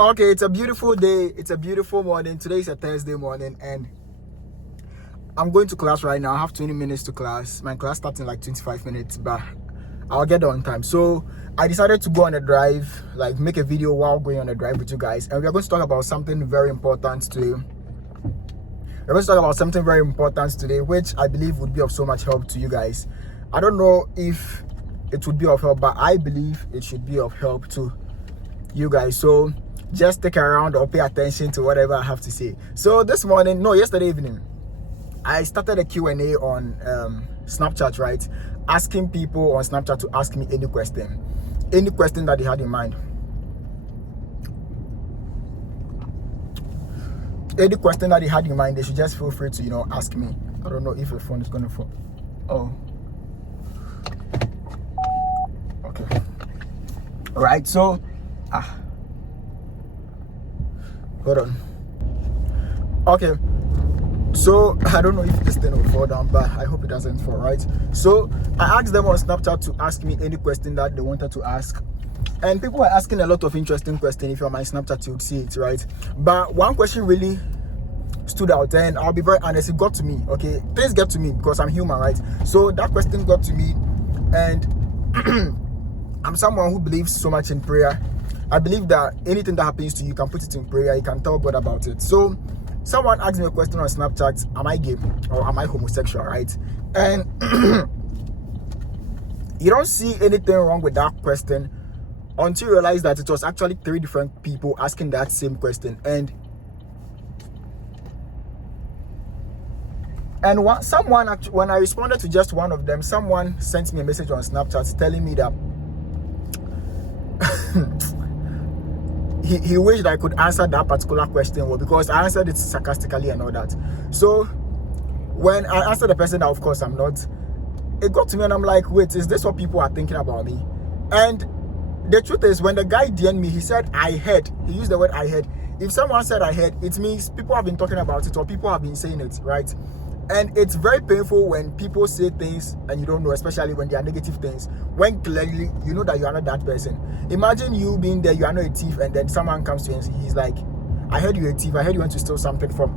Okay, it's a beautiful day. It's a beautiful morning. Today is a Thursday morning, and I'm going to class right now. I have 20 minutes to class. My class starts in like 25 minutes, but I'll get there on time. So I decided to go on a drive, like make a video while going on a drive with you guys. And we are going to talk about something very important today. We're going to talk about something very important today, which I believe would be of so much help to you guys. I don't know if it would be of help, but I believe it should be of help to you guys. So just stick around or pay attention to whatever I have to say. So yesterday evening, I started a Q&A on Snapchat, right? Asking people on Snapchat to ask me any question that they had in mind. Any question that they had in mind, they should just feel free to, ask me. I don't know if the phone is going to fall. Oh. Okay. All right, so, hold on. Okay. So, I don't know if this thing will fall down, but I hope it doesn't fall, right? So, I asked them on Snapchat to ask me any question that they wanted to ask. And people were asking a lot of interesting questions. If you're on my Snapchat, you'll see it, right? But one question really stood out, and I'll be very honest, it got to me, okay? Things get to me because I'm human, right? So, that question got to me, and I'm someone who believes so much in prayer. I believe that anything that happens to you, you can put it in prayer, you can tell God about it. So, someone asked me a question on Snapchat, am I gay or am I homosexual, right? And you don't see anything wrong with that question until you realize that it was actually 3 different people asking that same question. And when I responded to just one of them, someone sent me a message on Snapchat telling me that he wished I could answer that particular question, because I answered it sarcastically and all that. So when I answered the person that of course I'm not, it got to me and I'm like, wait, is this what people are thinking about me? And the truth is, when the guy DM'd me, he said I heard. He used the word I heard. If someone said I heard, it means people have been talking about it or people have been saying it, right? And it's very painful when people say things and you don't know, especially when they are negative things, when clearly you know that you are not that person. Imagine you being there, you are not a thief, and then someone comes to you and he's like, I heard you're a thief, I heard you went to steal something from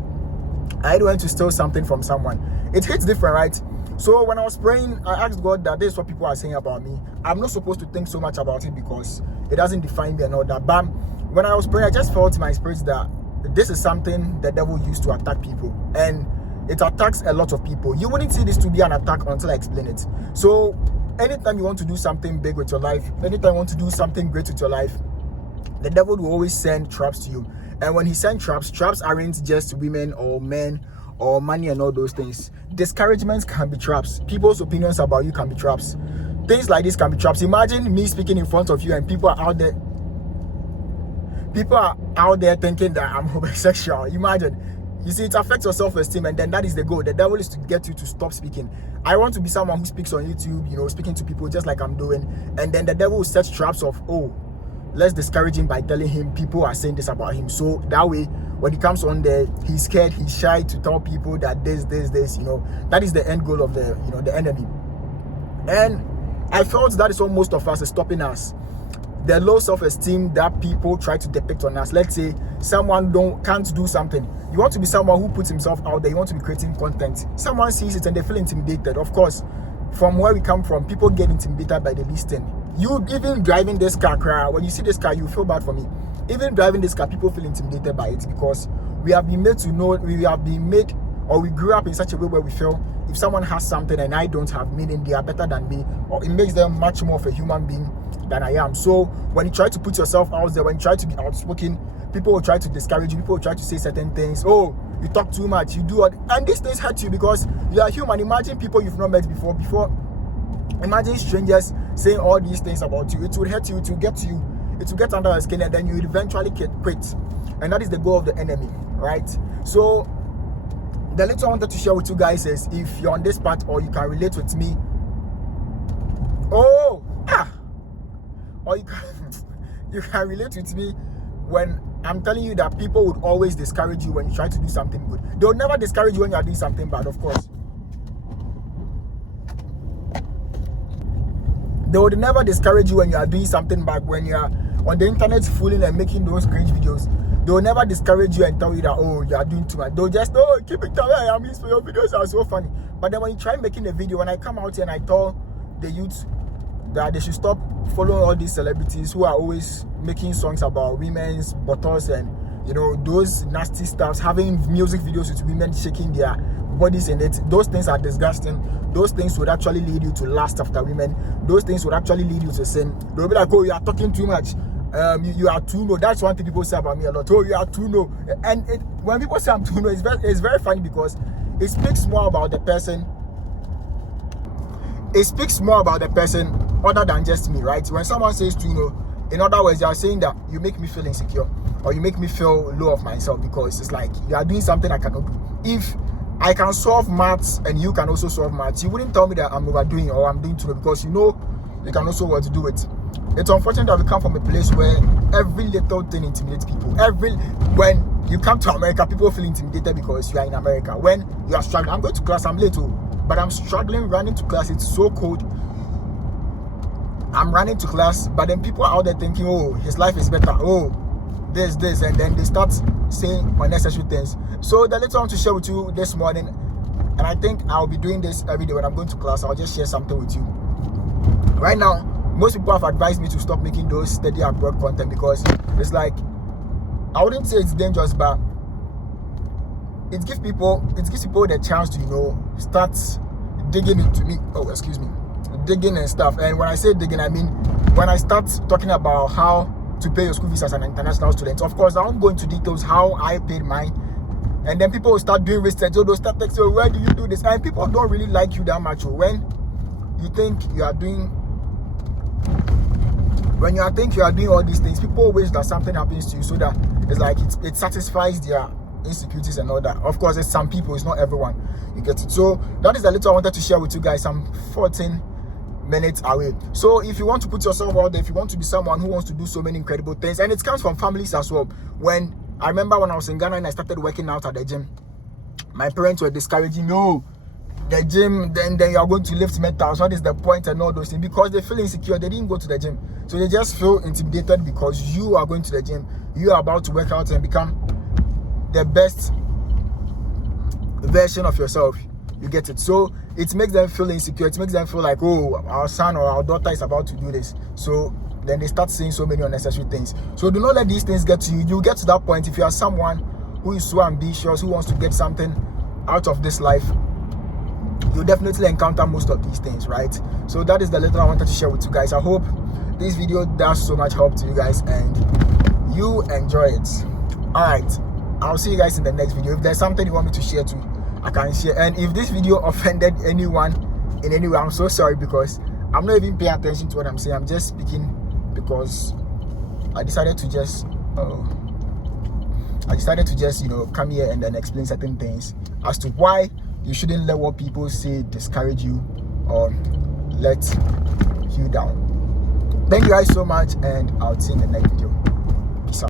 someone. It hits different, right? So when I was praying, I asked God that this is what people are saying about me. I'm not supposed to think so much about it because it doesn't define me and all that. But when I was praying, I just felt in my spirit that this is something the devil used to attack people. And it attacks a lot of people. You wouldn't see this to be an attack until I explain it. So anytime you want to do something big with your life, anytime you want to do something great with your life, the devil will always send traps to you. And when he sends traps aren't just women or men or money and all those things. Discouragements can be traps. People's opinions about you can be traps. Things like this can be traps. Imagine me speaking in front of you and people are out there thinking that I'm homosexual. Imagine. You see, it affects your self-esteem, and then that is the goal. The devil is to get you to stop speaking. I want to be someone who speaks on YouTube, speaking to people just like I'm doing, and then the devil will set traps of, let's discourage him by telling him people are saying this about him. So that way, when he comes on there, he's scared, he's shy to tell people that this, that is the end goal of the enemy. And I felt that is what most of us is stopping us. The low self-esteem that people try to depict on us. Let's say someone can't do something. You want to be someone who puts himself out there. You want to be creating content. Someone sees it and they feel intimidated. Of course, from where we come from, people get intimidated by the least thing. You even driving this car, when you see this car, you feel bad for me. Even driving this car, people feel intimidated by it because we have been made or we grew up in such a way where we feel if someone has something and I don't have, meaning they are better than me, or it makes them much more of a human being than I am. So when you try to put yourself out there, when you try to be outspoken, people will try to discourage you, people will try to say certain things. Oh, you talk too much, you do, and these things hurt you because you are human. Imagine people you've not met before. Imagine strangers saying all these things about you. It will hurt you, it will get to you, it will get under your skin, and then you will eventually quit. And that is the goal of the enemy, right? So the little I wanted to share with you guys is, if you're on this part or you can relate with me, or you can relate with me when I'm telling you that people would always discourage you when you try to do something good. They will never discourage you when you are doing something bad, of course. They would never discourage you when you are doing something bad, when on the internet fooling and making those cringe videos, they will never discourage you and tell you that, oh, you are doing too much. They'll just, oh, keep it away. I mean, your videos are so funny. But then when you try making a video, when I come out here and I tell the youth that they should stop following all these celebrities who are always making songs about women's buttocks and, you know, those nasty stuffs, having music videos with women shaking their bodies in it, those things are disgusting. Those things would actually lead you to lust after women. Those things would actually lead you to sin. They'll be like, oh, you are talking too much. You are too low. That's one thing people say about me a lot. Oh, you are too low. And when people say I'm too low, it's very funny because it speaks more about the person. It speaks more about the person other than just me, right? When someone says too low, in other words, they are saying that you make me feel insecure or you make me feel low of myself because it's like you are doing something I cannot do. If I can solve maths and you can also solve maths, you wouldn't tell me that I'm overdoing or I'm doing too low because you know you can also what to do it. It's unfortunate that we come from a place where every little thing intimidates people. When you come to America, people feel intimidated because you are in America. When you are struggling, I'm going to class, I'm late too, but I'm struggling running to class. It's so cold. I'm running to class, but then people are out there thinking, oh, his life is better. Oh, this, and then they start saying unnecessary things. So the little I want to share with you this morning, and I think I'll be doing this every day when I'm going to class. I'll just share something with you. Right now, most people have advised me to stop making those steady abroad content because it's like, I wouldn't say it's dangerous, but it gives people the chance to, you know, start digging into me. Oh, excuse me, digging and stuff. And when I say digging, I mean when I start talking about how to pay your school fees as an international student. Of course, I won't go into details how I paid mine. And then people will start doing research. So they'll start texting, oh, where do you do this? And people don't really like you that much. When you think you are doing all these things, people wish that something happens to you so that it's like it satisfies their insecurities and all that. Of course, it's some people, it's not everyone. You get it. So that is the little I wanted to share with you guys. I'm 14 minutes away. So if you want to put yourself out there, if you want to be someone who wants to do so many incredible things, and it comes from families as well. When I remember when I was in Ghana and I started working out at the gym, my parents were discouraging, no, the gym, then you are going to lift metals. What is the point and all those things? Because they feel insecure, they didn't go to the gym. So they just feel intimidated because you are going to the gym, you are about to work out and become the best version of yourself. You get it? So it makes them feel insecure. It makes them feel like, oh, our son or our daughter is about to do this. So then they start saying so many unnecessary things. So do not let these things get to you. You get to that point if you are someone who is so ambitious, who wants to get something out of this life, you definitely encounter most of these things, right? So that is the little I wanted to share with you guys. I hope this video does so much help to you guys and you enjoy it. All right, I'll see you guys in the next video. If there's something you want me to share too, I can share. And if this video offended anyone in any way, I'm so sorry because I'm not even paying attention to what I'm saying. I'm just speaking because I decided to just you know, come here and then explain certain things as to why you shouldn't let what people say discourage you or let you down. Thank you guys so much, and I'll see you in the next video.